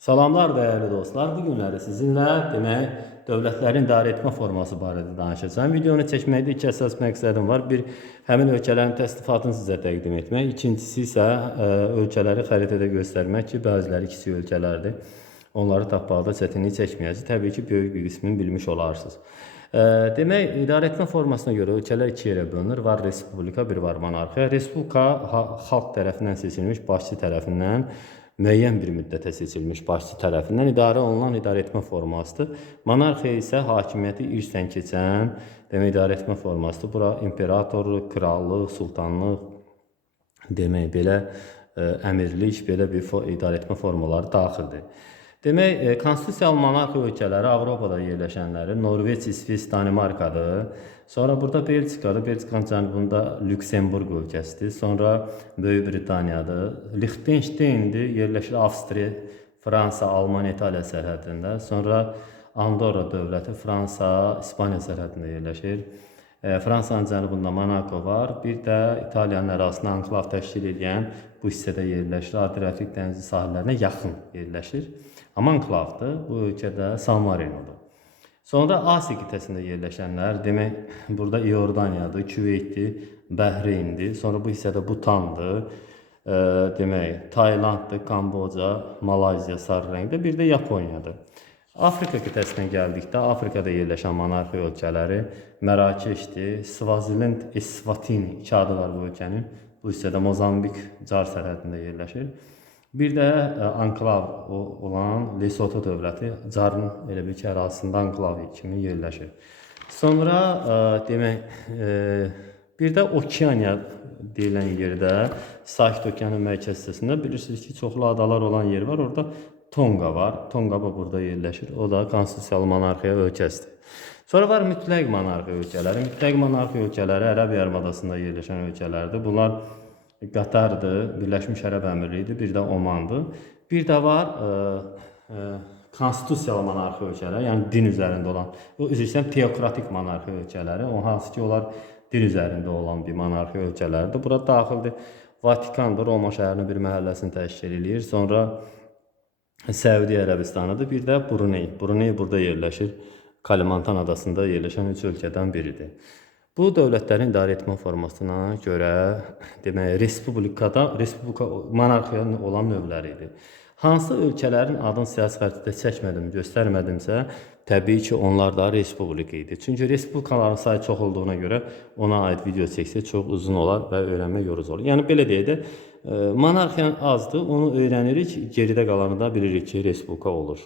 Salamlar değerli dostlar. Bu günləri sizinlə dövlətlərin idarə etmə forması barədə danışacağım. Videonu çəkməkdə iki əsas məqsədim var. Bir, həmin ölkələrin təsnifatını sizə təqdim etmək. İkincisi isə ölkələri xəritədə göstərmək ki, bəziləri kiçik ölkələrdir. Onları tapmaqda çətinlik çəkməyəcək. Təbii ki, böyük bir qismini bilmiş olarsınız. Demək, idarə etmə formasına görə ölkələr iki yerə bölünür. Var respublika, bir var monarxiya. Respublika xalq tərəfindən seçilmiş başçı tərəfindən müəyyən bir müddətə seçilmiş başçı tərəfindən idarə olunan idarə etmə formasıdır. Monarxiya isə hakimiyyəti irsən keçən idarə etmə formasıdır. Bura imperatorluq, krallıq, sultanlıq, demək belə əmirlik, belə bir idarə etmə formaları daxildir. Demək, konstitusiyalı monarxiya ölkələri Avropada yerləşənləri Norveç, İsveç, Danimarkadır. Sonra burada Belçikadır. Belçikanın cənubunda Lüksemburq ölkəsidir. Sonra Böyük Britaniyadır. Liechtensteindir. Yerləşir Avstriya, Fransa, Almaniya, İtaliya sərhədində. Sonra Andorra dövləti Fransa, İspaniya sərhədində yerləşir. Fransanın cənubunda Monaco var. Bir də İtaliyanın ərazisində anklav təşkil edən bu hissədə yerləşir. Adriatik dənizi sahillərinə yaxın yerləşir. Amma anklavdır. Bu ölkədə San Marinodur. Sonra Asiya qitəsində yerləşənlər, demək, burada İordaniyadır, Küveytdir, Bəhreyndir. Sonra bu hissədə Butandır, demək, Taylanddır, Kamboca, Malayziya sarı rəngdə, bir də Yaponiyadır. Afrika qitəsinə gəldikdə, Afrikada yerləşən monarxiya ölkələri Mərakeşdir, Svaziland, Eswatini iki adı var bu ölkənin. Bu hissədə Mozambik car sərhədində yerləşir. Bir də anklav olan Lesotho dövləti carın elə bir ki, ərazisində anklav kimi yerləşir. Sonra demək, bir də Okeaniya deyilən yerdə, Sakit Okeanın mərkəz hissəsində bilirsiniz ki, çoxlu adalar olan yer var. Orada Tonga var. Tonga burada yerləşir. O da konstitusiyalı monarxiya ölkəsidir. Sonra var mütləq monarxiya ölkələri. Mütləq monarxiya ölkələri Ərəb yarımadasında yerləşən ölkələrdir. Bunlar Qatardır, Birləşmiş Ərəb Əmirliyidir, bir də Omandır. Bir də var konstitusiyalı monarxiya ölkələri, yəni din üzərində olan, üzr istəyirəm, teokratik monarxiya ölkələri, o hansı ki, onlar din üzərində olan bir monarxiya ölkələridir. Bura daxildir Vatikandır, Roma şəhərinin bir məhəlləsini təşkil edir. Sonra Səudiyyə Ərəbistanıdır, bir də Bruney. Bruney burada yerləşir, Kalimantan adasında yerləşən üç ölkədən biridir. Bu dövlətlərin idarə etmə formasına görə demək, respublika monarxiya olan növləridir. Hansı ölkələrin adını siyasi xəritədə çəkmədim, göstərmədimsə, təbii ki, onlar da respublika idi. Çünki respublikaların sayı çox olduğuna görə ona aid video çəksə çox uzun olar və öyrənmə yorucu olur. Yəni, belə deyək də, monarxiya azdır, onu öyrənirik, geridə qalanı da bilirik ki, respublika olur.